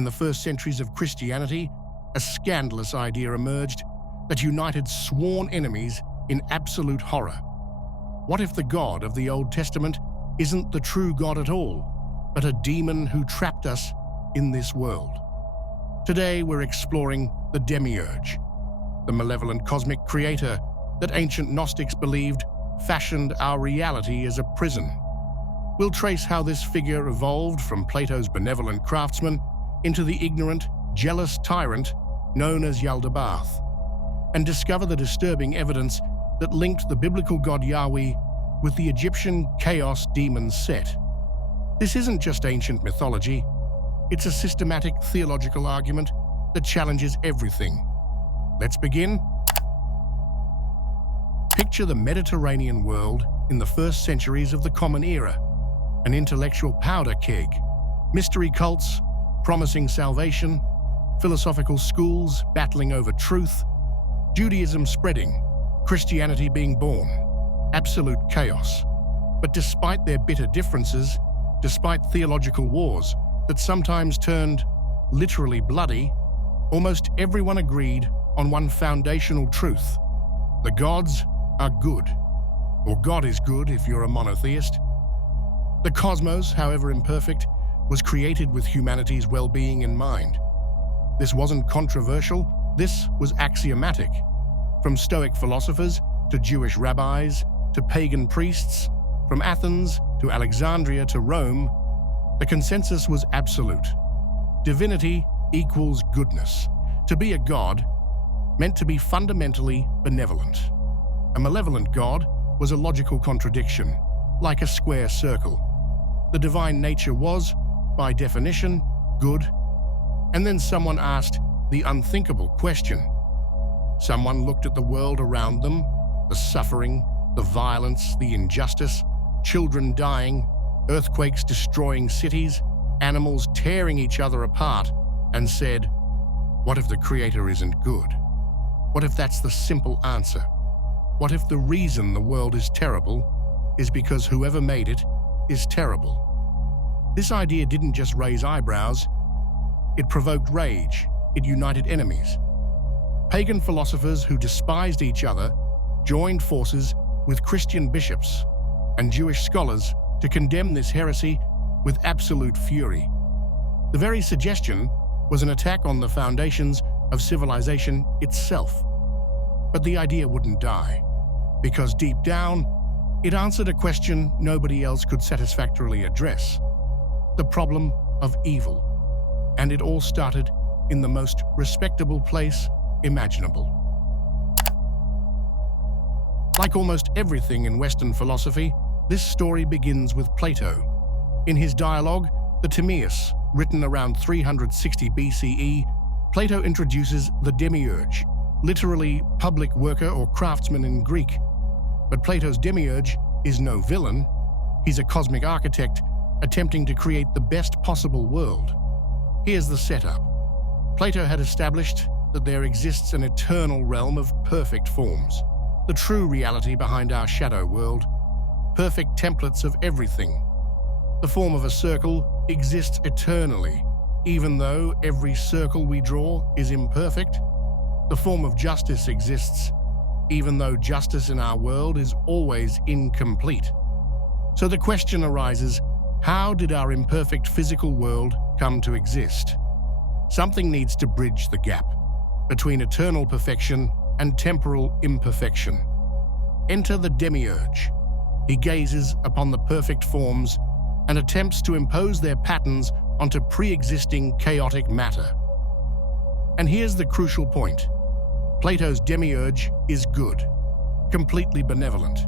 In the first centuries of Christianity, a scandalous idea emerged that united sworn enemies in absolute horror. What if the God of the Old Testament isn't the true God at all, but a demon who trapped us in this world? Today we're exploring the Demiurge, the malevolent cosmic creator that ancient Gnostics believed fashioned our reality as a prison. We'll trace how this figure evolved from Plato's benevolent craftsman into the ignorant, jealous tyrant known as Yaldabaoth, and discover the disturbing evidence that linked the biblical god Yahweh with the Egyptian chaos demon Set. This isn't just ancient mythology, it's a systematic theological argument that challenges everything. Let's begin. Picture the Mediterranean world in the first centuries of the Common Era, an intellectual powder keg, mystery cults promising salvation, philosophical schools battling over truth, Judaism spreading, Christianity being born, absolute chaos. But despite their bitter differences, despite theological wars that sometimes turned literally bloody, almost everyone agreed on one foundational truth: the gods are good, or God is good if you're a monotheist. The cosmos, however imperfect, was created with humanity's well-being in mind. This wasn't controversial, this was axiomatic. From Stoic philosophers to Jewish rabbis to pagan priests, from Athens to Alexandria to Rome, the consensus was absolute. Divinity equals goodness. To be a god meant to be fundamentally benevolent. A malevolent god was a logical contradiction, like a square circle. The divine nature was, by definition, good. And then someone asked the unthinkable question. Someone looked at the world around them, the suffering, the violence, the injustice, children dying, earthquakes destroying cities, animals tearing each other apart, and said, what if the Creator isn't good? What if that's the simple answer? What if the reason the world is terrible is because whoever made it is terrible? This idea didn't just raise eyebrows, it provoked rage, it united enemies. Pagan philosophers who despised each other joined forces with Christian bishops and Jewish scholars to condemn this heresy with absolute fury. The very suggestion was an attack on the foundations of civilization itself. But the idea wouldn't die, because deep down, it answered a question nobody else could satisfactorily address: the problem of evil. And it all started in the most respectable place imaginable. Like almost everything in Western philosophy, this story begins with Plato. In his dialogue, the Timaeus, written around 360 BCE, Plato introduces the Demiurge, literally public worker or craftsman in Greek. But Plato's Demiurge is no villain. He's a cosmic architect attempting to create the best possible world. Here's the setup. Plato had established that there exists an eternal realm of perfect forms, the true reality behind our shadow world, perfect templates of everything. The form of a circle exists eternally, even though every circle we draw is imperfect. The form of justice exists, even though justice in our world is always incomplete. So the question arises, how did our imperfect physical world come to exist? Something needs to bridge the gap between eternal perfection and temporal imperfection. Enter the Demiurge. He gazes upon the perfect forms and attempts to impose their patterns onto pre-existing chaotic matter. And here's the crucial point. Plato's Demiurge is good, completely benevolent.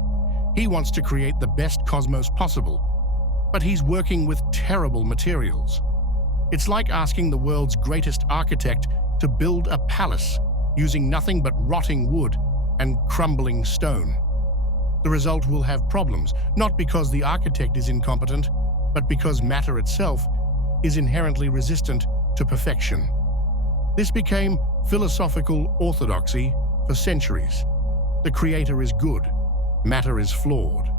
He wants to create the best cosmos possible, but he's working with terrible materials. It's like asking the world's greatest architect to build a palace using nothing but rotting wood and crumbling stone. The result will have problems, not because the architect is incompetent, but because matter itself is inherently resistant to perfection. This became philosophical orthodoxy for centuries. The Creator is good, matter is flawed.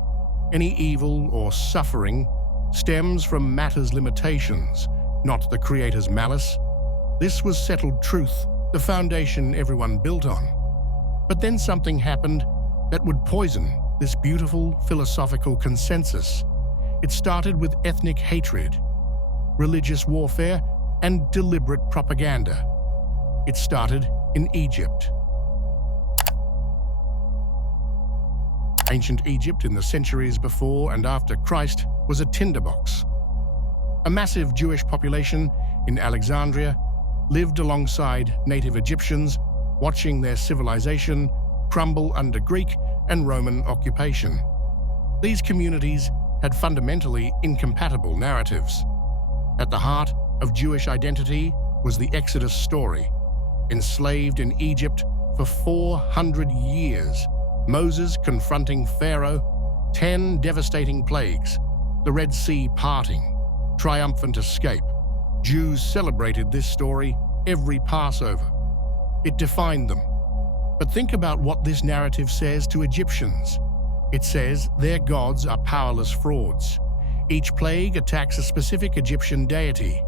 Any evil or suffering stems from matter's limitations, not the Creator's malice. This was settled truth, the foundation everyone built on. But then something happened that would poison this beautiful philosophical consensus. It started with ethnic hatred, religious warfare, and deliberate propaganda. It started in Egypt. Ancient Egypt, in the centuries before and after Christ, was a tinderbox. A massive Jewish population in Alexandria lived alongside native Egyptians, watching their civilization crumble under Greek and Roman occupation. These communities had fundamentally incompatible narratives. At the heart of Jewish identity was the Exodus story. Enslaved in Egypt for 400 years, Moses confronting Pharaoh, 10 devastating plagues, the Red Sea parting, triumphant escape. Jews celebrated this story every Passover. It defined them. But think about what this narrative says to Egyptians. It says their gods are powerless frauds. Each plague attacks a specific Egyptian deity.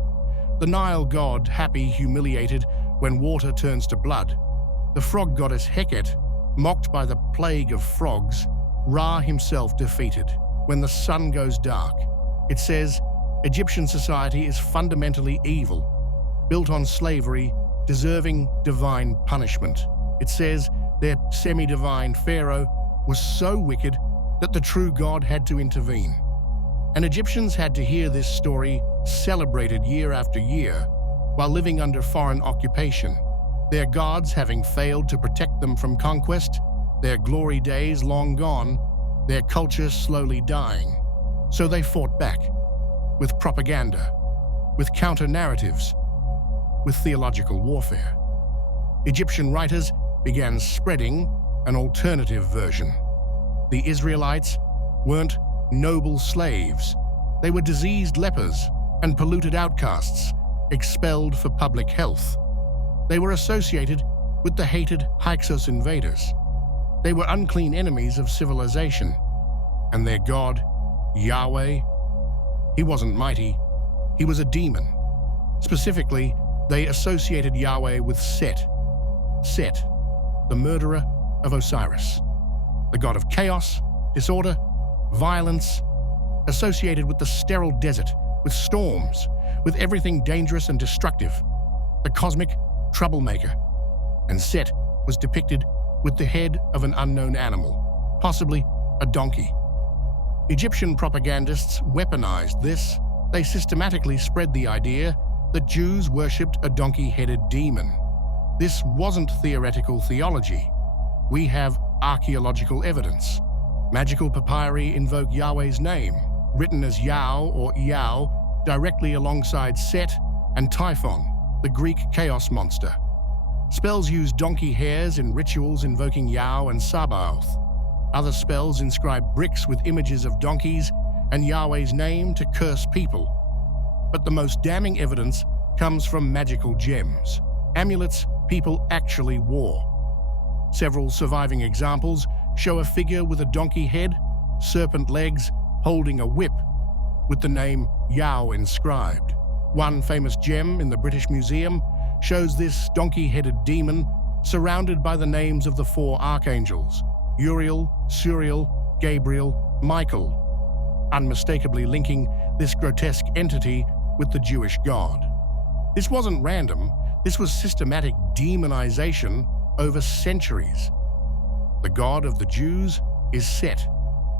The Nile god, happy, humiliated when water turns to blood. The frog goddess Heket, mocked by the plague of frogs. Ra himself defeated when the sun goes dark. It says Egyptian society is fundamentally evil, built on slavery, deserving divine punishment. It says their semi-divine pharaoh was so wicked that the true God had to intervene. And Egyptians had to hear this story celebrated year after year while living under foreign occupation, their gods having failed to protect them from conquest, their glory days long gone, their culture slowly dying. So they fought back, with propaganda, with counter-narratives, with theological warfare. Egyptian writers began spreading an alternative version. The Israelites weren't noble slaves. They were diseased lepers and polluted outcasts, expelled for public health. They were associated with the hated Hyksos invaders. They were unclean enemies of civilization. And their god, Yahweh, he wasn't mighty, he was a demon. Specifically, they associated Yahweh with Set. Set, the murderer of Osiris, the god of chaos, disorder, violence, associated with the sterile desert, with storms, with everything dangerous and destructive, the cosmic troublemaker. And Set was depicted with the head of an unknown animal, possibly a donkey. Egyptian propagandists weaponized this. They systematically spread the idea that Jews worshipped a donkey-headed demon. This wasn't theoretical theology. We have archaeological evidence. Magical papyri invoke Yahweh's name, written as Yao or Iao, directly alongside Set and Typhon, the Greek chaos monster. Spells use donkey hairs in rituals invoking Yao and Sabaoth. Other spells inscribe bricks with images of donkeys and Yahweh's name to curse people. But the most damning evidence comes from magical gems, amulets people actually wore. Several surviving examples show a figure with a donkey head, serpent legs, holding a whip, with the name Yao inscribed. One famous gem in the British Museum shows this donkey-headed demon surrounded by the names of the 4 archangels, Uriel, Suriel, Gabriel, Michael, unmistakably linking this grotesque entity with the Jewish God. This wasn't random, this was systematic demonization over centuries. The God of the Jews is Set,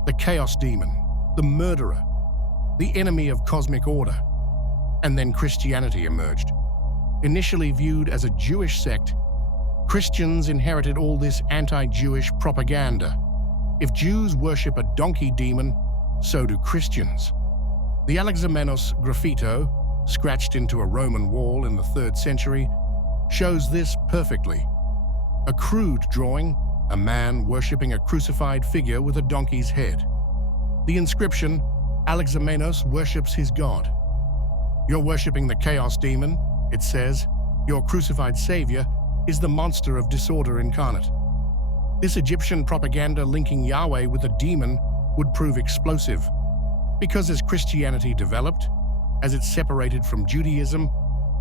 the chaos demon, the murderer, the enemy of cosmic order. And then Christianity emerged. Initially viewed as a Jewish sect, Christians inherited all this anti-Jewish propaganda. If Jews worship a donkey demon, so do Christians. The Alexamenos graffito, scratched into a Roman wall in the 3rd century, shows this perfectly. A crude drawing, a man worshipping a crucified figure with a donkey's head. The inscription, Alexamenos worships his god. You're worshipping the chaos demon, it says. Your crucified savior is the monster of disorder incarnate. This Egyptian propaganda linking Yahweh with a demon would prove explosive, because as Christianity developed, as it separated from Judaism,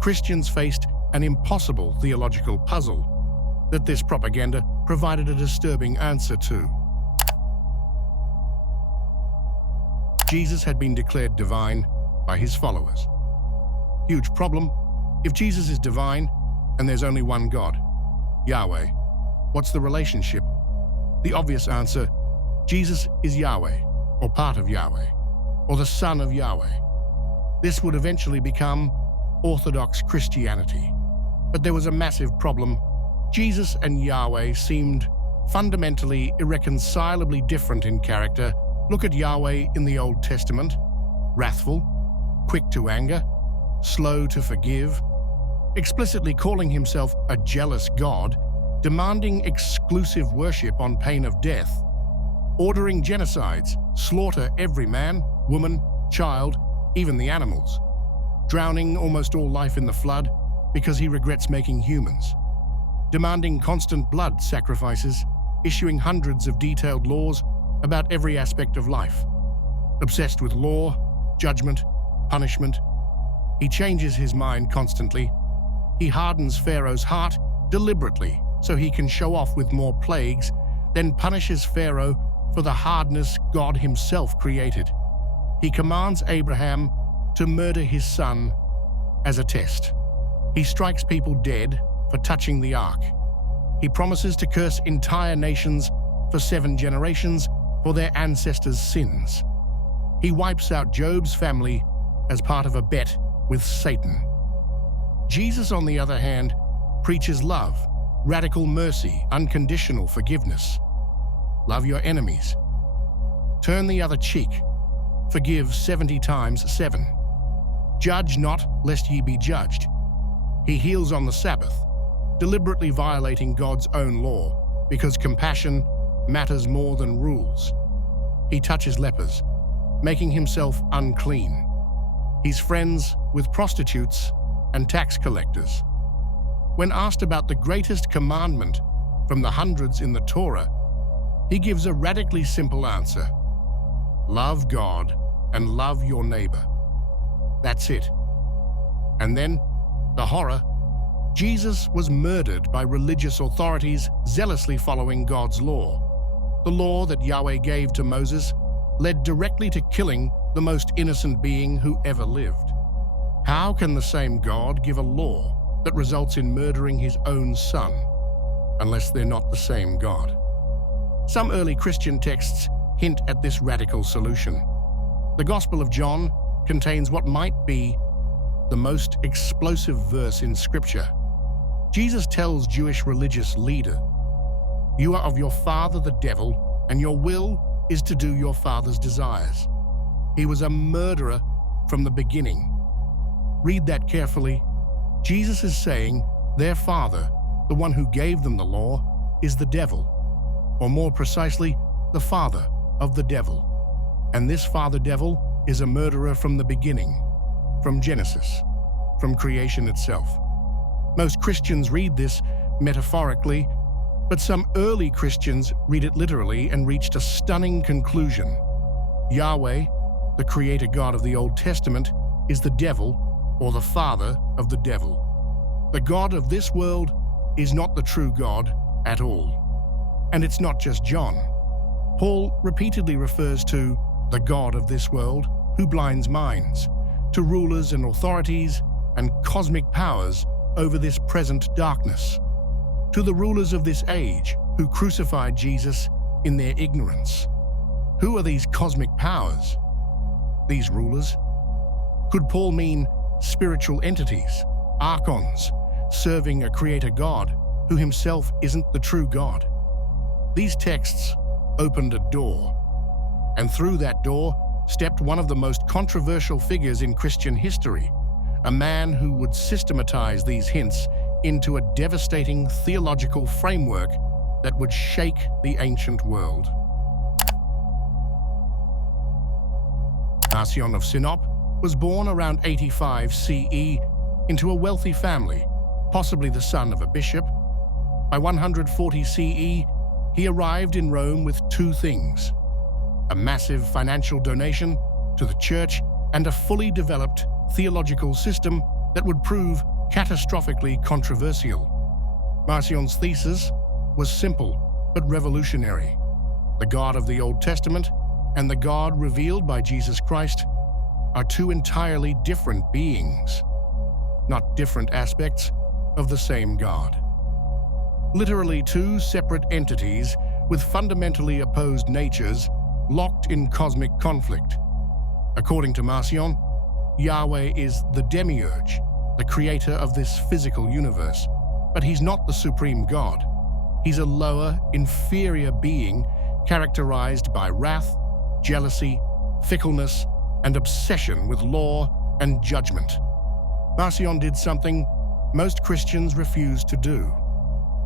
Christians faced an impossible theological puzzle that this propaganda provided a disturbing answer to. Jesus had been declared divine by his followers. Huge problem. If Jesus is divine and there's only one God, Yahweh, what's the relationship? The obvious answer, Jesus is Yahweh, or part of Yahweh, or the Son of Yahweh. This would eventually become Orthodox Christianity. But there was a massive problem. Jesus and Yahweh seemed fundamentally irreconcilably different in character. Look at Yahweh in the Old Testament: wrathful, quick to anger, slow to forgive, explicitly calling himself a jealous God, demanding exclusive worship on pain of death, ordering genocides, slaughter every man, woman, child, even the animals, drowning almost all life in the flood because he regrets making humans, demanding constant blood sacrifices, issuing hundreds of detailed laws about every aspect of life, obsessed with law, judgment, punishment. He changes his mind constantly. He hardens Pharaoh's heart deliberately so he can show off with more plagues, then punishes Pharaoh for the hardness God himself created. He commands Abraham to murder his son as a test. He strikes people dead for touching the ark. He promises to curse entire nations for 7 generations for their ancestors' sins. He wipes out Job's family as part of a bet with Satan. Jesus, on the other hand, preaches love, radical mercy, unconditional forgiveness. Love your enemies. Turn the other cheek. Forgive 70 times 7. Judge not, lest ye be judged. He heals on the Sabbath, deliberately violating God's own law, because compassion matters more than rules. He touches lepers, making himself unclean. He's friends with prostitutes and tax collectors. When asked about the greatest commandment from the hundreds in the Torah, he gives a radically simple answer: love God and love your neighbor. That's it. And then, the horror, Jesus was murdered by religious authorities zealously following God's law. The law that Yahweh gave to Moses led directly to killing the most innocent being who ever lived. How can the same God give a law that results in murdering his own son, unless they're not the same God? Some early Christian texts hint at this radical solution. The Gospel of John contains what might be the most explosive verse in Scripture. Jesus tells Jewish religious leader, "You are of your father the devil, and your will is to do your father's desires." He was a murderer from the beginning. Read that carefully. Jesus is saying their father, the one who gave them the law, is the devil, or more precisely, the father of the devil. And this father devil is a murderer from the beginning, from Genesis, from creation itself. Most Christians read this metaphorically, but some early Christians read it literally and reached a stunning conclusion. Yahweh, the creator God of the Old Testament, is the devil, or the father of the devil. The God of this world is not the true God at all. And it's not just John. Paul repeatedly refers to the God of this world, who blinds minds, to rulers and authorities and cosmic powers over this present darkness, to the rulers of this age who crucified Jesus in their ignorance. Who are these cosmic powers? These rulers? Could Paul mean spiritual entities, Archons, serving a creator God who himself isn't the true God? These texts opened a door, and through that door stepped one of the most controversial figures in Christian history, a man who would systematize these hints into a devastating theological framework that would shake the ancient world. Marcion of Sinop was born around 85 CE into a wealthy family, possibly the son of a bishop. By 140 CE, he arrived in Rome with 2 things: a massive financial donation to the church and a fully developed theological system that would prove catastrophically controversial. Marcion's thesis was simple but revolutionary. The God of the Old Testament and the God revealed by Jesus Christ are two entirely different beings, not different aspects of the same God. Literally two separate entities with fundamentally opposed natures locked in cosmic conflict. According to Marcion, Yahweh is the Demiurge, the creator of this physical universe, but he's not the supreme God. He's a lower, inferior being characterized by wrath, jealousy, fickleness, and obsession with law and judgment. Marcion did something most Christians refuse to do.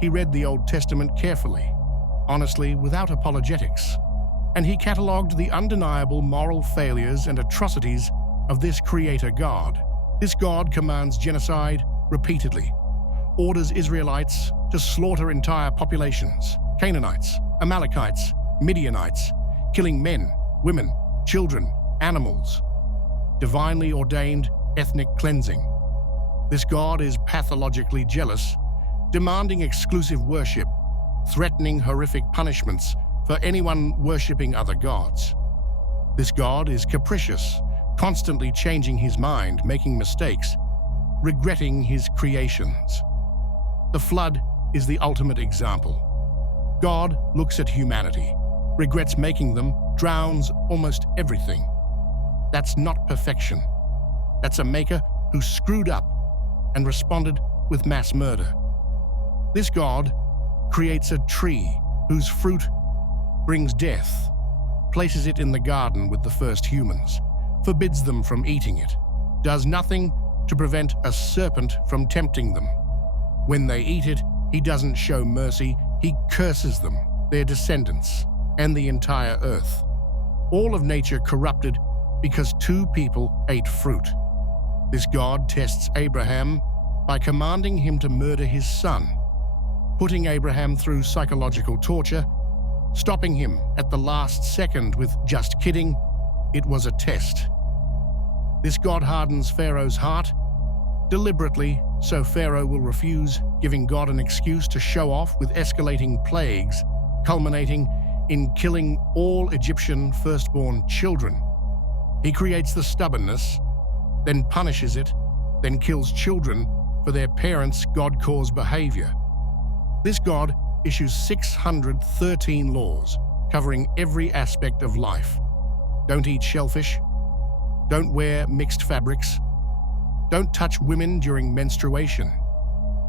He read the Old Testament carefully, honestly, without apologetics, and he catalogued the undeniable moral failures and atrocities of this creator God. This God commands genocide repeatedly, orders Israelites to slaughter entire populations, Canaanites, Amalekites, Midianites, killing men, women, children, animals. Divinely ordained ethnic cleansing. This God is pathologically jealous, demanding exclusive worship, threatening horrific punishments for anyone worshipping other gods. This God is capricious, constantly changing his mind, making mistakes, regretting his creations. The flood is the ultimate example. God looks at humanity, regrets making them, drowns almost everything. That's not perfection. That's a maker who screwed up and responded with mass murder. This God creates a tree whose fruit brings death, places it in the garden with the first humans, forbids them from eating it, does nothing to prevent a serpent from tempting them. When they eat it, he doesn't show mercy, he curses them, their descendants, and the entire earth. All of nature corrupted because two people ate fruit. This God tests Abraham by commanding him to murder his son, putting Abraham through psychological torture, stopping him at the last second with "just kidding, it was a test." This God hardens Pharaoh's heart deliberately so Pharaoh will refuse, giving God an excuse to show off with escalating plagues, culminating in killing all Egyptian firstborn children. He creates the stubbornness, then punishes it, then kills children for their parents' God-caused behavior. This God issues 613 laws covering every aspect of life. Don't eat shellfish. Don't wear mixed fabrics. Don't touch women during menstruation.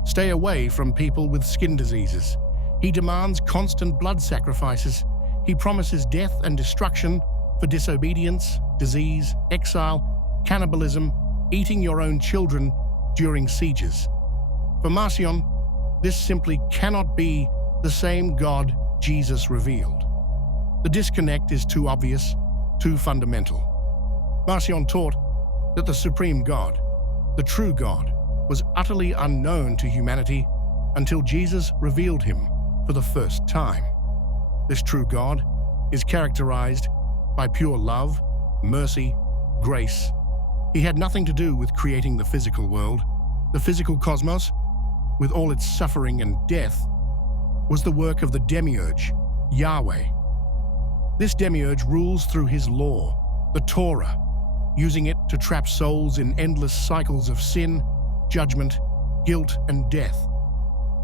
Stay away from people with skin diseases. He demands constant blood sacrifices. He promises death and destruction for disobedience, disease, exile, cannibalism, eating your own children during sieges. For Marcion, this simply cannot be the same God Jesus revealed. The disconnect is too obvious, too fundamental. Marcion taught that the supreme God, the true God, was utterly unknown to humanity until Jesus revealed him for the first time. This true God is characterized by pure love, mercy, grace. He had nothing to do with creating the physical world. The physical cosmos, with all its suffering and death, was the work of the Demiurge, Yahweh. This Demiurge rules through his law, the Torah, using it to trap souls in endless cycles of sin, judgment, guilt, and death.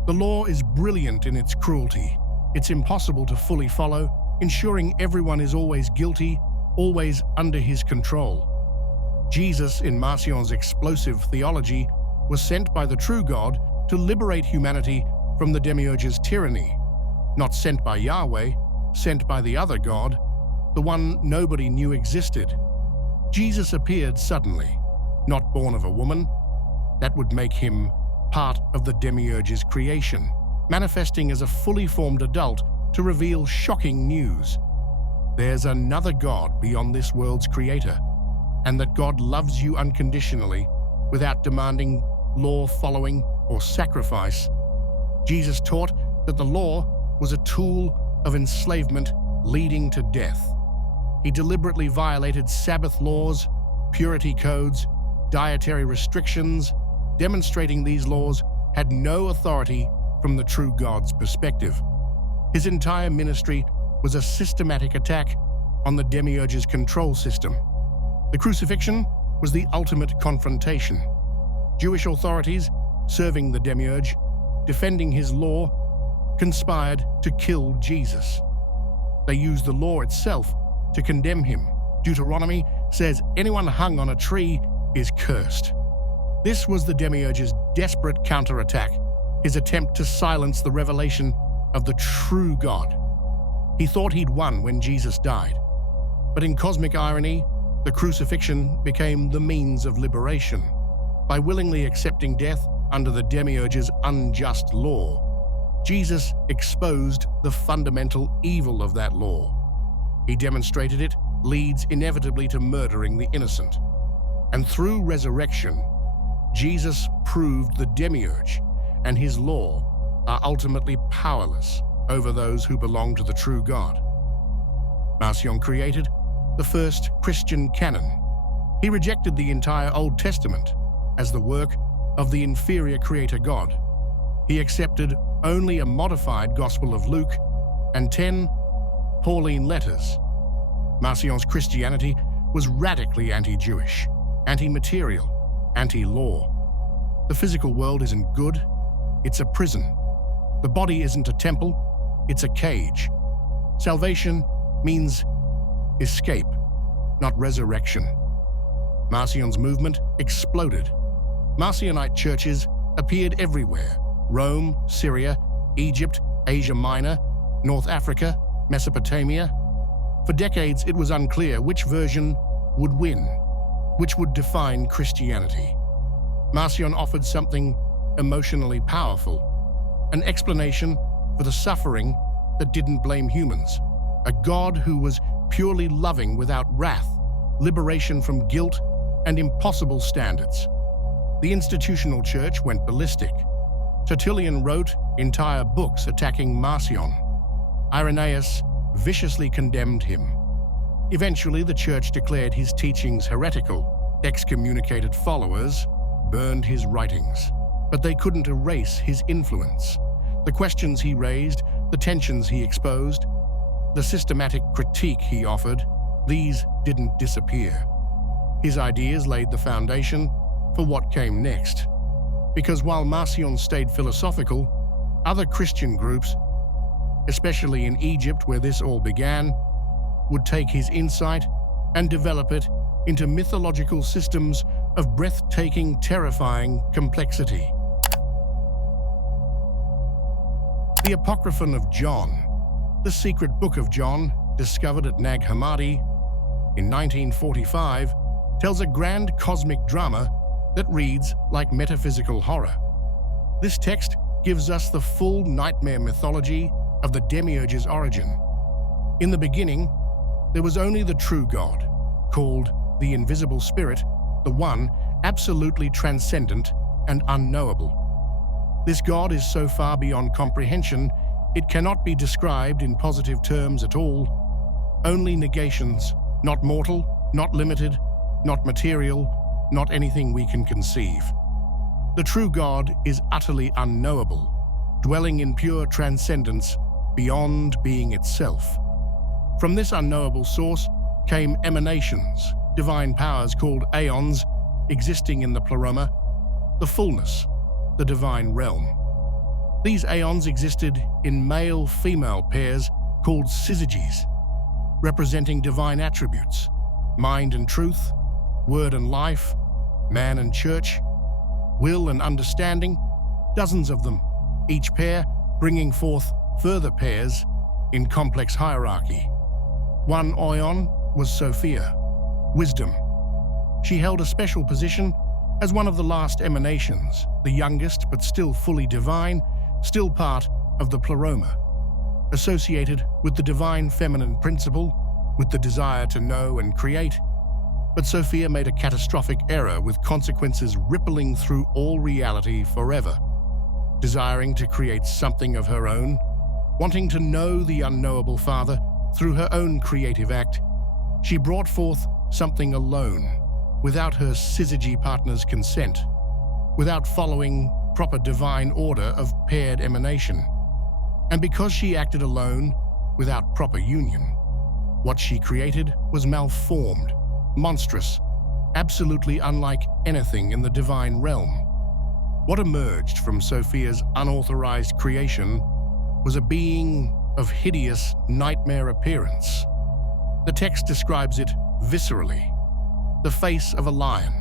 The law is brilliant in its cruelty. It's impossible to fully follow, ensuring everyone is always guilty, always under his control. Jesus, in Marcion's explosive theology, was sent by the true God to liberate humanity from the Demiurge's tyranny. Not sent by Yahweh, sent by the other God, the one nobody knew existed. Jesus appeared suddenly, not born of a woman. That would make him part of the Demiurge's creation, manifesting as a fully formed adult to reveal shocking news. There's another God beyond this world's creator, and that God loves you unconditionally without demanding law following or sacrifice. Jesus taught that the law was a tool of enslavement leading to death. He deliberately violated Sabbath laws, purity codes, dietary restrictions, demonstrating these laws had no authority from the true God's perspective. His entire ministry was a systematic attack on the Demiurge's control system. The crucifixion was the ultimate confrontation. Jewish authorities, serving the Demiurge, defending his law, conspired to kill Jesus. They used the law itself to condemn him. Deuteronomy says anyone hung on a tree is cursed. This was the Demiurge's desperate counterattack, his attempt to silence the revelation of the true God. He thought he'd won when Jesus died. But in cosmic irony, the crucifixion became the means of liberation. By willingly accepting death under the Demiurge's unjust law, Jesus exposed the fundamental evil of that law. He demonstrated it leads inevitably to murdering the innocent. And through resurrection, Jesus proved the Demiurge and his law are ultimately powerless over those who belong to the true God. Marcion created the first Christian canon. He rejected the entire Old Testament as the work of the inferior creator God. He accepted only a modified Gospel of Luke and 10 Pauline letters. Marcion's Christianity was radically anti-Jewish, anti-material, anti-law. The physical world isn't good, it's a prison. The body isn't a temple, it's a cage. Salvation means escape, not resurrection. Marcion's movement exploded. Marcionite churches appeared everywhere: Rome, Syria, Egypt, Asia Minor, North Africa, Mesopotamia. For decades, it was unclear which version would win, which would define Christianity. Marcion offered something emotionally powerful, an explanation for the suffering that didn't blame humans, a God who was purely loving without wrath, liberation from guilt and impossible standards. The institutional church went ballistic. Tertullian wrote entire books attacking Marcion. Irenaeus viciously condemned him. Eventually, the church declared his teachings heretical, excommunicated followers, burned his writings. But they couldn't erase his influence. The questions he raised, the tensions he exposed, the systematic critique he offered, these didn't disappear. His ideas laid the foundation for what came next. Because while Marcion stayed philosophical, other Christian groups, especially in Egypt where this all began, would take his insight and develop it into mythological systems of breathtaking, terrifying complexity. The Apocryphon of John, the secret book of John, discovered at Nag Hammadi in 1945, tells a grand cosmic drama that reads like metaphysical horror. This text gives us the full nightmare mythology of the Demiurge's origin. In the beginning, there was only the true God, called the invisible spirit, the one absolutely transcendent and unknowable. This God is so far beyond comprehension, it cannot be described in positive terms at all. Only negations, not mortal, not limited, not material, not anything we can conceive. The true God is utterly unknowable, dwelling in pure transcendence beyond being itself. From this unknowable source came emanations, divine powers called aeons, existing in the pleroma, the fullness, the divine realm. These aeons existed in male-female pairs called syzygies, representing divine attributes: mind and truth, word and life, man and church, will and understanding, dozens of them, each pair bringing forth further pairs in complex hierarchy. One aeon was Sophia, wisdom. She held a special position as one of the last emanations, the youngest but still fully divine, still part of the pleroma, associated with the divine feminine principle, with the desire to know and create. But Sophia made a catastrophic error with consequences rippling through all reality forever. Desiring to create something of her own, wanting to know the unknowable Father through her own creative act, she brought forth something alone, without her syzygy partner's consent. without following proper divine order of paired emanation. And because she acted alone, without proper union, what she created was malformed, monstrous, absolutely unlike anything in the divine realm. What emerged from Sophia's unauthorized creation was a being of hideous nightmare appearance. The text describes it viscerally. The face of a lion,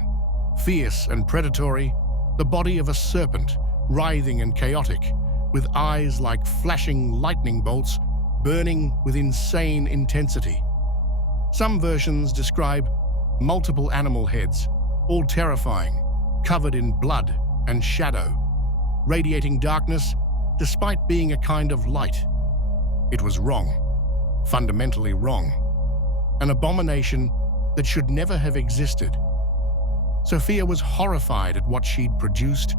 fierce and predatory, the body of a serpent, writhing and chaotic, with eyes like flashing lightning bolts, burning with insane intensity. Some versions describe multiple animal heads, all terrifying, covered in blood and shadow, radiating darkness despite being a kind of light. It was wrong, fundamentally wrong, an abomination that should never have existed. Sophia was horrified at what she'd produced.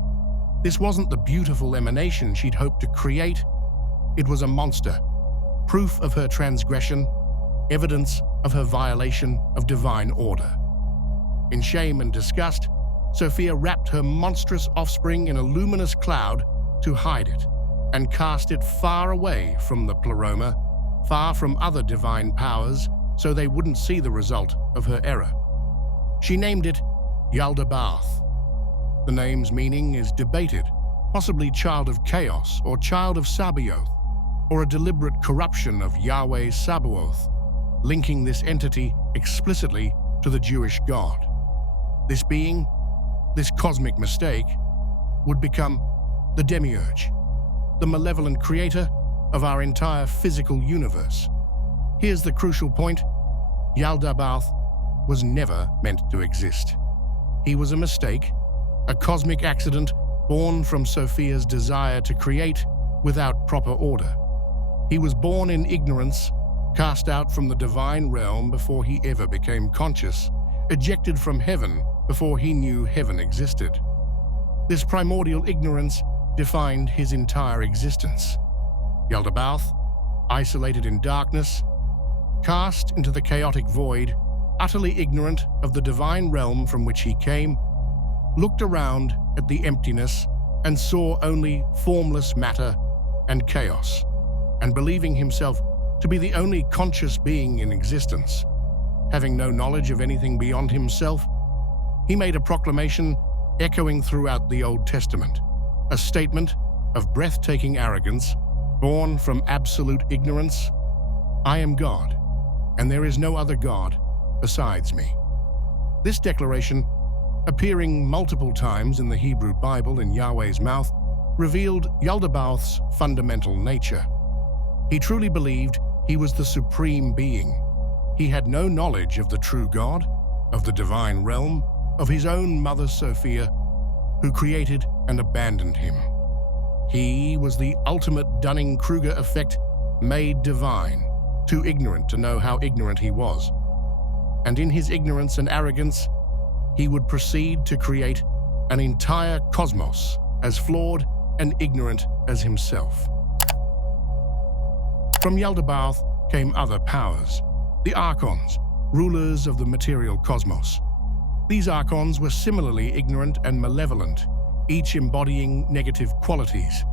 This wasn't the beautiful emanation she'd hoped to create. It was a monster, proof of her transgression, evidence of her violation of divine order. In shame and disgust, Sophia wrapped her monstrous offspring in a luminous cloud to hide it and cast it far away from the pleroma, far from other divine powers, so they wouldn't see the result of her error. She named it Yaldabaoth. The name's meaning is debated, possibly child of chaos or child of Sabaoth, or a deliberate corruption of Yahweh's Sabaoth, linking this entity explicitly to the Jewish God. This being, this cosmic mistake, would become the Demiurge, the malevolent creator of our entire physical universe. Here's the crucial point: Yaldabaoth was never meant to exist. He was a mistake, a cosmic accident born from Sophia's desire to create without proper order. He was born in ignorance, cast out from the divine realm before he ever became conscious, ejected from heaven before he knew heaven existed. This primordial ignorance defined his entire existence. Yaldabaoth, isolated in darkness, cast into the chaotic void, utterly ignorant of the divine realm from which he came, looked around at the emptiness and saw only formless matter and chaos, and believing himself to be the only conscious being in existence, having no knowledge of anything beyond himself, he made a proclamation echoing throughout the Old Testament, a statement of breathtaking arrogance born from absolute ignorance: I am God, and there is no other God besides me. This declaration, appearing multiple times in the Hebrew Bible in Yahweh's mouth, revealed Yaldabaoth's fundamental nature. He truly believed he was the supreme being. He had no knowledge of the true God, of the divine realm, of his own mother Sophia, who created and abandoned him. He was the ultimate Dunning-Kruger effect made divine, too ignorant to know how ignorant he was. And in his ignorance and arrogance, he would proceed to create an entire cosmos as flawed and ignorant as himself. From Yaldabaoth came other powers, the Archons, rulers of the material cosmos. These Archons were similarly ignorant and malevolent, each embodying negative qualities,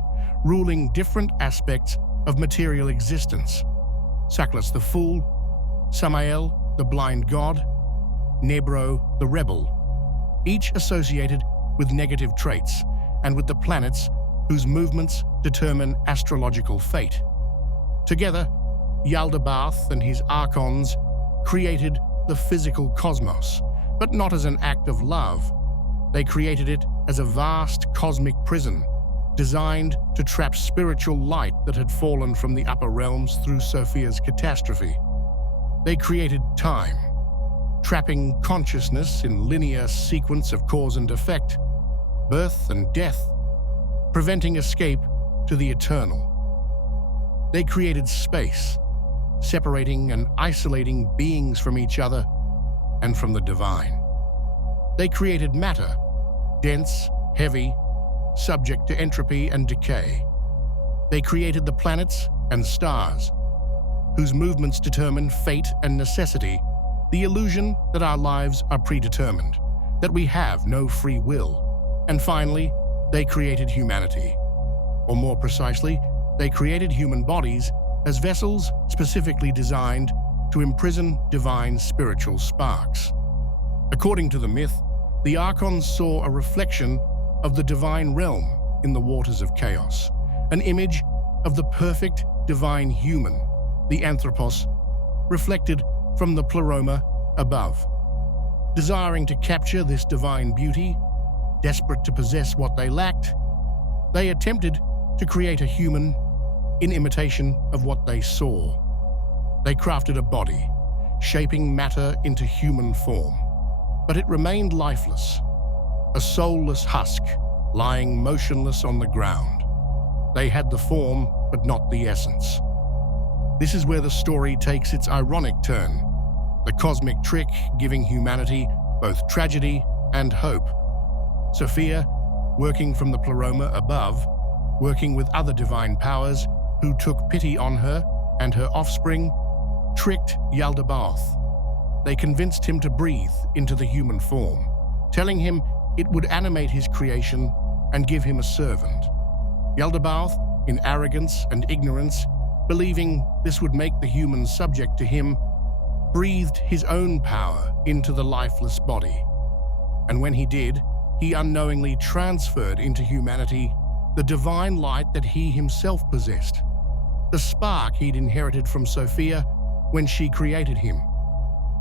ruling different aspects of material existence. Saklas the fool, Samael the blind god, Nebro the rebel, each associated with negative traits and with the planets whose movements determine astrological fate. Together, Yaldabaoth and his Archons created the physical cosmos, but not as an act of love. They created it as a vast cosmic prison, designed to trap spiritual light that had fallen from the upper realms through Sophia's catastrophe. They created time, trapping consciousness in linear sequence of cause and effect, birth and death, preventing escape to the eternal. They created space, separating and isolating beings from each other and from the divine. They created matter, dense, heavy, subject to entropy and decay. They created the planets and stars, whose movements determine fate and necessity, the illusion that our lives are predetermined, that we have no free will. And finally, they created humanity. Or more precisely, they created human bodies as vessels specifically designed to imprison divine spiritual sparks. According to the myth, the Archons saw a reflection of the divine realm in the waters of chaos, an image of the perfect divine human, the Anthropos, reflected from the Pleroma above. Desiring to capture this divine beauty, desperate to possess what they lacked, they attempted to create a human in imitation of what they saw. They crafted a body, shaping matter into human form, but it remained lifeless, a soulless husk lying motionless on the ground. They had the form, but not the essence. This is where the story takes its ironic turn, the cosmic trick giving humanity both tragedy and hope. Sophia, working from the Pleroma above, working with other divine powers who took pity on her and her offspring, tricked Yaldabaoth. They convinced him to breathe into the human form, telling him it would animate his creation and give him a servant. Yaldabaoth, in arrogance and ignorance, believing this would make the humans subject to him, breathed his own power into the lifeless body. And when he did, he unknowingly transferred into humanity the divine light that he himself possessed, the spark he'd inherited from Sophia when she created him.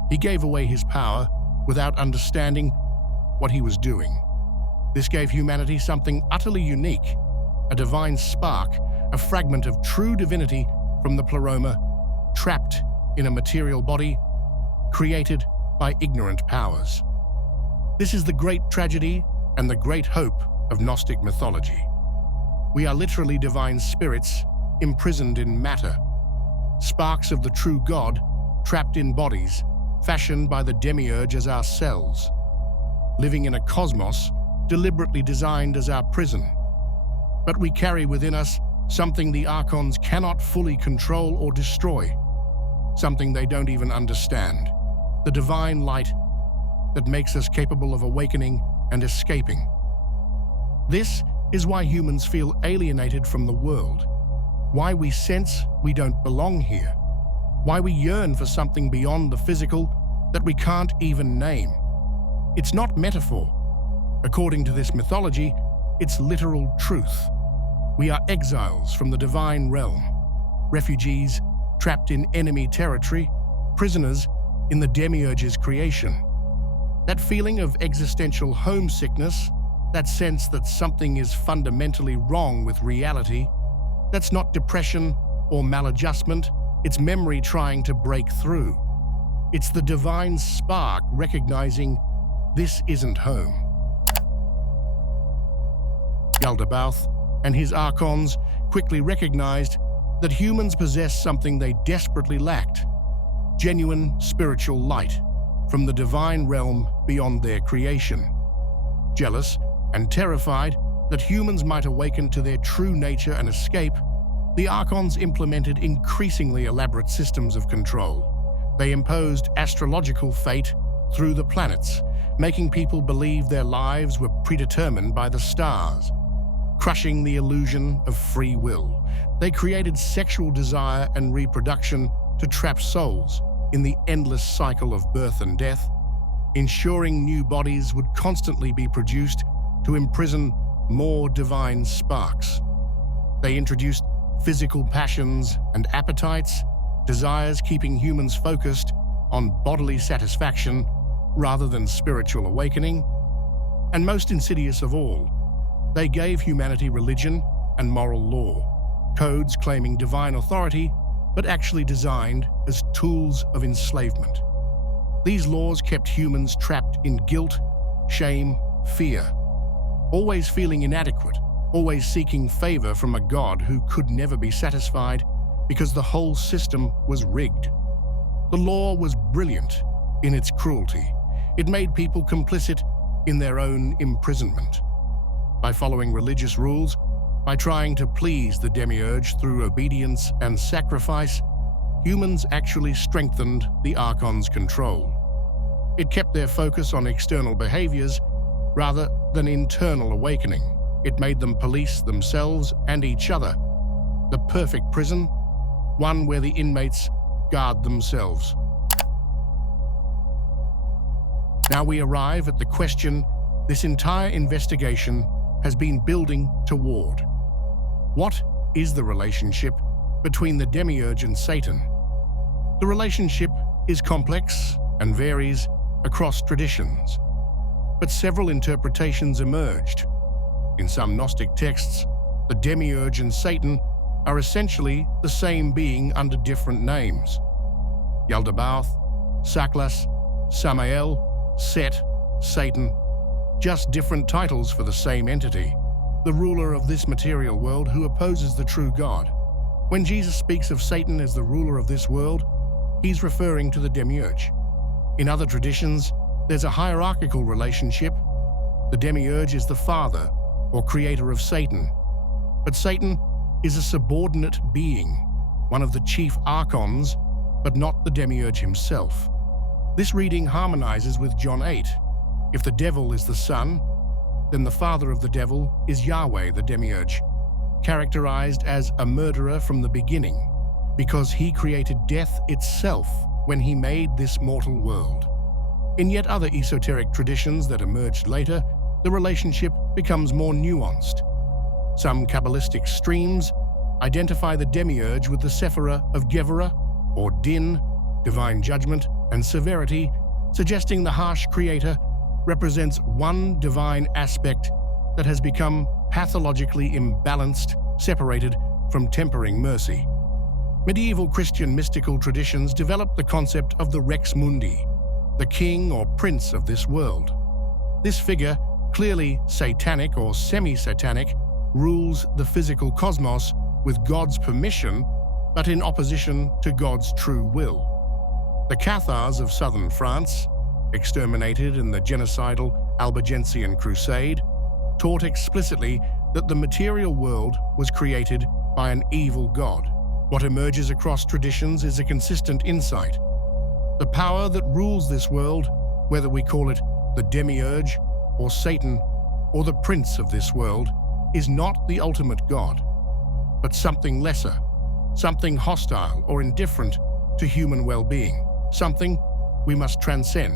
He gave away his power without understanding what he was doing. This gave humanity something utterly unique, a divine spark, a fragment of true divinity from the Pleroma, trapped in a material body, created by ignorant powers. This is the great tragedy and the great hope of Gnostic mythology. We are literally divine spirits imprisoned in matter, sparks of the true God trapped in bodies fashioned by the Demiurge as our cells, living in a cosmos deliberately designed as our prison. But we carry within us something the Archons cannot fully control or destroy, something they don't even understand, the divine light that makes us capable of awakening and escaping. This is why humans feel alienated from the world, why we sense we don't belong here, why we yearn for something beyond the physical that we can't even name. It's not metaphor. According to this mythology, it's literal truth. We are exiles from the divine realm, refugees trapped in enemy territory, prisoners in the Demiurge's creation. That feeling of existential homesickness, that sense that something is fundamentally wrong with reality, that's not depression or maladjustment, it's memory trying to break through. It's the divine spark recognizing this isn't home. Yaldabaoth and his Archons quickly recognized that humans possess something they desperately lacked, genuine spiritual light from the divine realm beyond their creation. Jealous and terrified that humans might awaken to their true nature and escape, the Archons implemented increasingly elaborate systems of control. They imposed astrological fate through the planets, making people believe their lives were predetermined by the stars, crushing the illusion of free will. They created sexual desire and reproduction to trap souls in the endless cycle of birth and death, ensuring new bodies would constantly be produced to imprison more divine sparks. They introduced physical passions and appetites, desires keeping humans focused on bodily satisfaction rather than spiritual awakening. And most insidious of all, they gave humanity religion and moral law, codes claiming divine authority, but actually designed as tools of enslavement. These laws kept humans trapped in guilt, shame, fear, always feeling inadequate, always seeking favor from a God who could never be satisfied because the whole system was rigged. The law was brilliant in its cruelty. It made people complicit in their own imprisonment. By following religious rules, by trying to please the Demiurge through obedience and sacrifice, humans actually strengthened the Archons' control. It kept their focus on external behaviors, rather than internal awakening. It made them police themselves and each other. The perfect prison, one where the inmates guard themselves. Now we arrive at the question this entire investigation has been building toward. What is the relationship between the Demiurge and Satan? The relationship is complex and varies across traditions, but several interpretations emerged. In some Gnostic texts, the Demiurge and Satan are essentially the same being under different names. Yaldabaoth, Saklas, Samael, Set, Satan, just different titles for the same entity, the ruler of this material world who opposes the true God. When Jesus speaks of Satan as the ruler of this world, he's referring to the Demiurge. In other traditions, there's a hierarchical relationship. The Demiurge is the father or creator of Satan, but Satan is a subordinate being, one of the chief Archons, but not the Demiurge himself. This reading harmonizes with John 8. If the devil is the son, then the father of the devil is Yahweh, the Demiurge, characterized as a murderer from the beginning, because he created death itself when he made this mortal world. In yet other esoteric traditions that emerged later, the relationship becomes more nuanced. Some Kabbalistic streams identify the Demiurge with the Sephirah of Gevurah, or Din, divine judgment, and severity, suggesting the harsh creator represents one divine aspect that has become pathologically imbalanced, separated from tempering mercy. Medieval Christian mystical traditions developed the concept of the Rex Mundi, the king or prince of this world. This figure, clearly satanic or semi-satanic, rules the physical cosmos with God's permission, but in opposition to God's true will. The Cathars of southern France, exterminated in the genocidal Albigensian Crusade, taught explicitly that the material world was created by an evil God. What emerges across traditions is a consistent insight. The power that rules this world, whether we call it the Demiurge or Satan or the prince of this world, is not the ultimate God, but something lesser, something hostile or indifferent to human well-being, something we must transcend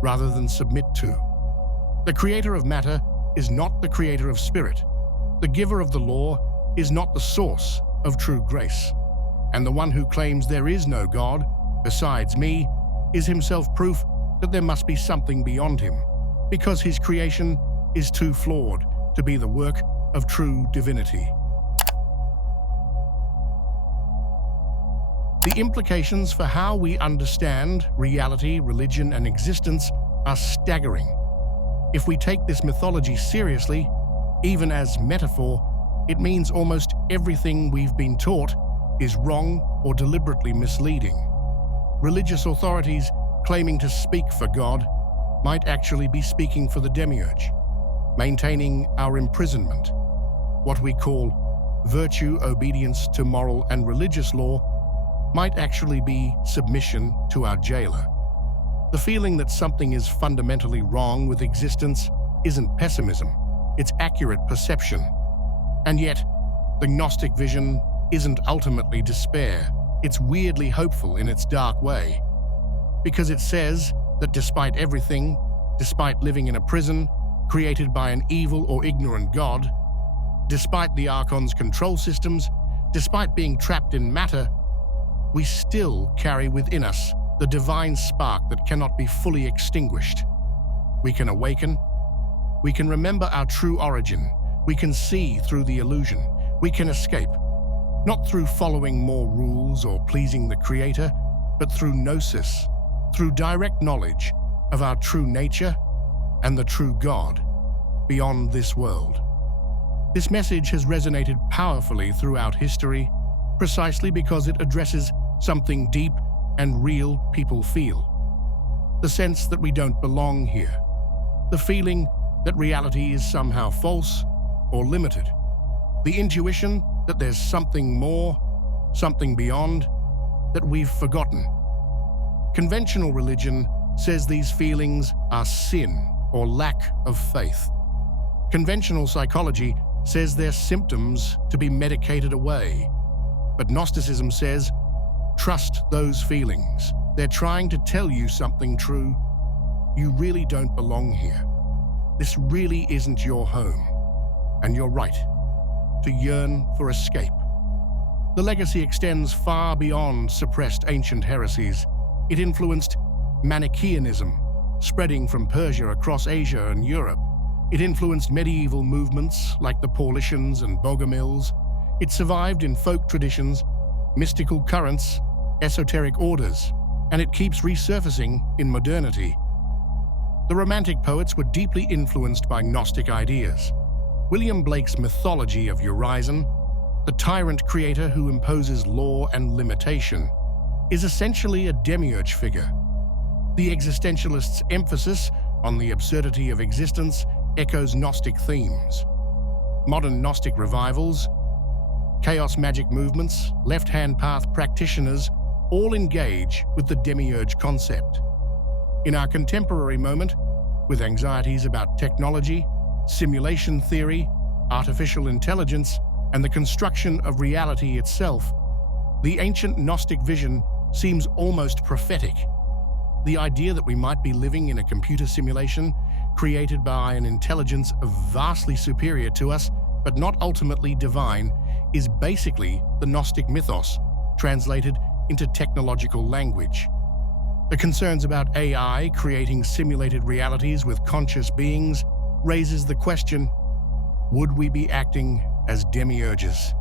rather than submit to. The creator of matter is not the creator of spirit. The giver of the law is not the source of true grace. And the one who claims there is no God besides me is himself proof that there must be something beyond him, because his creation is too flawed to be the work of true divinity. The implications for how we understand reality, religion, and existence are staggering. If we take this mythology seriously, even as metaphor, it means almost everything we've been taught is wrong or deliberately misleading. Religious authorities claiming to speak for God might actually be speaking for the Demiurge, maintaining our imprisonment. What we call virtue, obedience to moral and religious law might actually be submission to our jailer. The feeling that something is fundamentally wrong with existence isn't pessimism, it's accurate perception. And yet, the Gnostic vision isn't ultimately despair. It's weirdly hopeful in its dark way, because it says that despite everything, despite living in a prison created by an evil or ignorant God, despite the Archons' control systems, despite being trapped in matter, we still carry within us the divine spark that cannot be fully extinguished. We can awaken. We can remember our true origin. We can see through the illusion. We can escape, not through following more rules or pleasing the Creator, but through Gnosis, through direct knowledge of our true nature and the true God beyond this world. This message has resonated powerfully throughout history, precisely because it addresses something deep and real people feel. The sense that we don't belong here. The feeling that reality is somehow false or limited. The intuition that there's something more, something beyond, that we've forgotten. Conventional religion says these feelings are sin, or lack of faith. Conventional psychology says they're symptoms to be medicated away. But Gnosticism says, trust those feelings. They're trying to tell you something true. You really don't belong here. This really isn't your home. And you're right to yearn for escape. The legacy extends far beyond suppressed ancient heresies. It influenced Manichaeanism, spreading from Persia across Asia and Europe. It influenced medieval movements like the Paulicians and Bogomils. It survived in folk traditions, mystical currents, esoteric orders, and it keeps resurfacing in modernity. The Romantic poets were deeply influenced by Gnostic ideas. William Blake's mythology of Urizen, the tyrant creator who imposes law and limitation, is essentially a demiurge figure. The existentialists' emphasis on the absurdity of existence echoes Gnostic themes. Modern Gnostic revivals, chaos magic movements, left-hand path practitioners all engage with the demiurge concept. In our contemporary moment, with anxieties about technology, simulation theory, artificial intelligence, and the construction of reality itself, the ancient Gnostic vision seems almost prophetic. The idea that we might be living in a computer simulation created by an intelligence vastly superior to us, but not ultimately divine, is basically the Gnostic mythos, translated into technological language. The concerns about AI creating simulated realities with conscious beings raises the question, would we be acting as demiurges?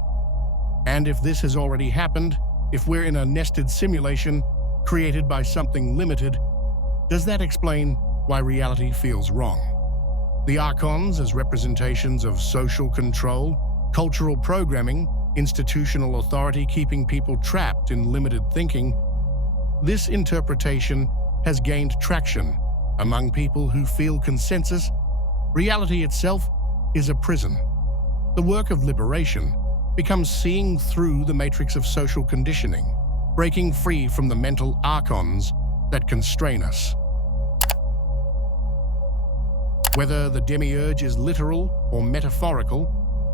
And if this has already happened, if we're in a nested simulation created by something limited, does that explain why reality feels wrong? The Archons as representations of social control, cultural programming, institutional authority keeping people trapped in limited thinking, this interpretation has gained traction among people who feel consensus. Reality itself is a prison. The work of liberation becomes seeing through the matrix of social conditioning, breaking free from the mental archons that constrain us. Whether the demiurge is literal or metaphorical,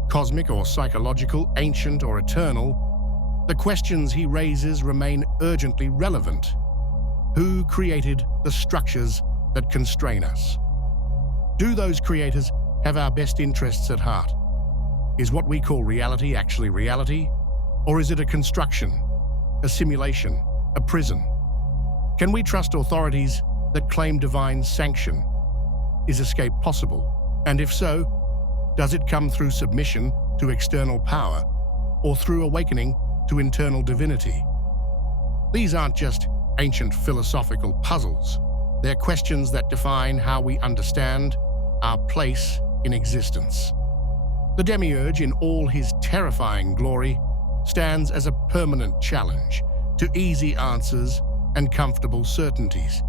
cosmic or psychological, ancient or eternal, the questions he raises remain urgently relevant. Who created the structures that constrain us? Do those creators have our best interests at heart? Is what we call reality actually reality? Or is it a construction, a simulation, a prison? Can we trust authorities that claim divine sanction? Is escape possible? And if so, does it come through submission to external power or through awakening to internal divinity? These aren't just ancient philosophical puzzles. They're questions that define how we understand our place in existence. The demiurge, in all his terrifying glory, stands as a permanent challenge to easy answers and comfortable certainties.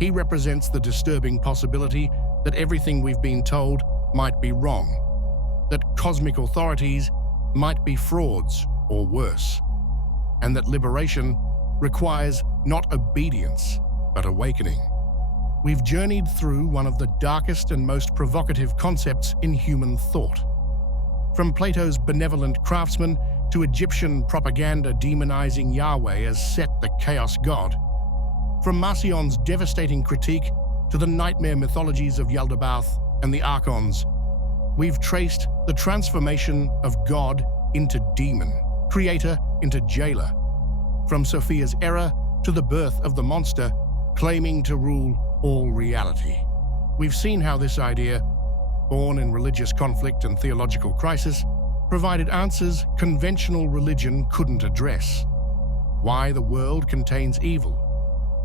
He represents the disturbing possibility that everything we've been told might be wrong, that cosmic authorities might be frauds or worse, and that liberation requires not obedience, but awakening. We've journeyed through one of the darkest and most provocative concepts in human thought. From Plato's benevolent craftsman to Egyptian propaganda demonizing Yahweh as Set the chaos god, from Marcion's devastating critique to the nightmare mythologies of Yaldabaoth and the Archons, we've traced the transformation of God into demon, creator into jailer, from Sophia's error to the birth of the monster claiming to rule all reality. We've seen how this idea, born in religious conflict and theological crisis, provided answers conventional religion couldn't address. Why the world contains evil,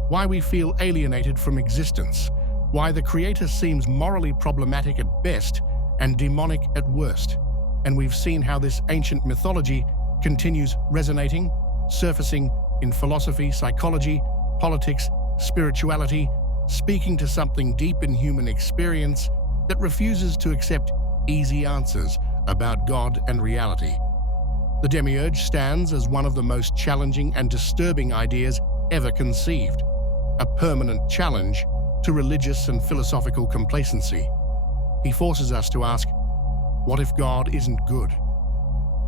why we feel alienated from existence, why the Creator seems morally problematic at best and demonic at worst. And we've seen how this ancient mythology continues resonating, surfacing in philosophy, psychology, politics, spirituality, speaking to something deep in human experience that refuses to accept easy answers about God and reality. The demiurge stands as one of the most challenging and disturbing ideas ever conceived, a permanent challenge to religious and philosophical complacency. He forces us to ask, what if God isn't good?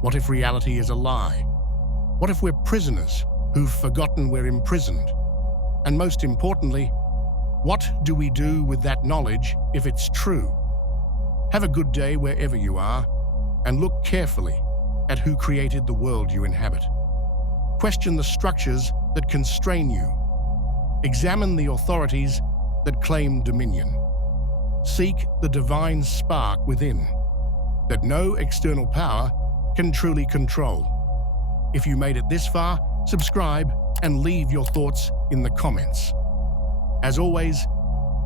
What if reality is a lie? What if we're prisoners who've forgotten we're imprisoned? And most importantly, what do we do with that knowledge if it's true? Have a good day wherever you are, and look carefully at who created the world you inhabit. Question the structures that constrain you. Examine the authorities that claim dominion. Seek the divine spark within, that no external power can truly control. If you made it this far, subscribe and leave your thoughts in the comments. As always,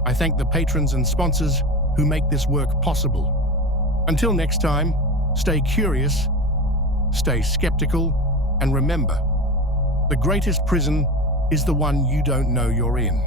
I thank the patrons and sponsors who make this work possible. Until next time, stay curious, stay skeptical, and remember, the greatest prison is the one you don't know you're in.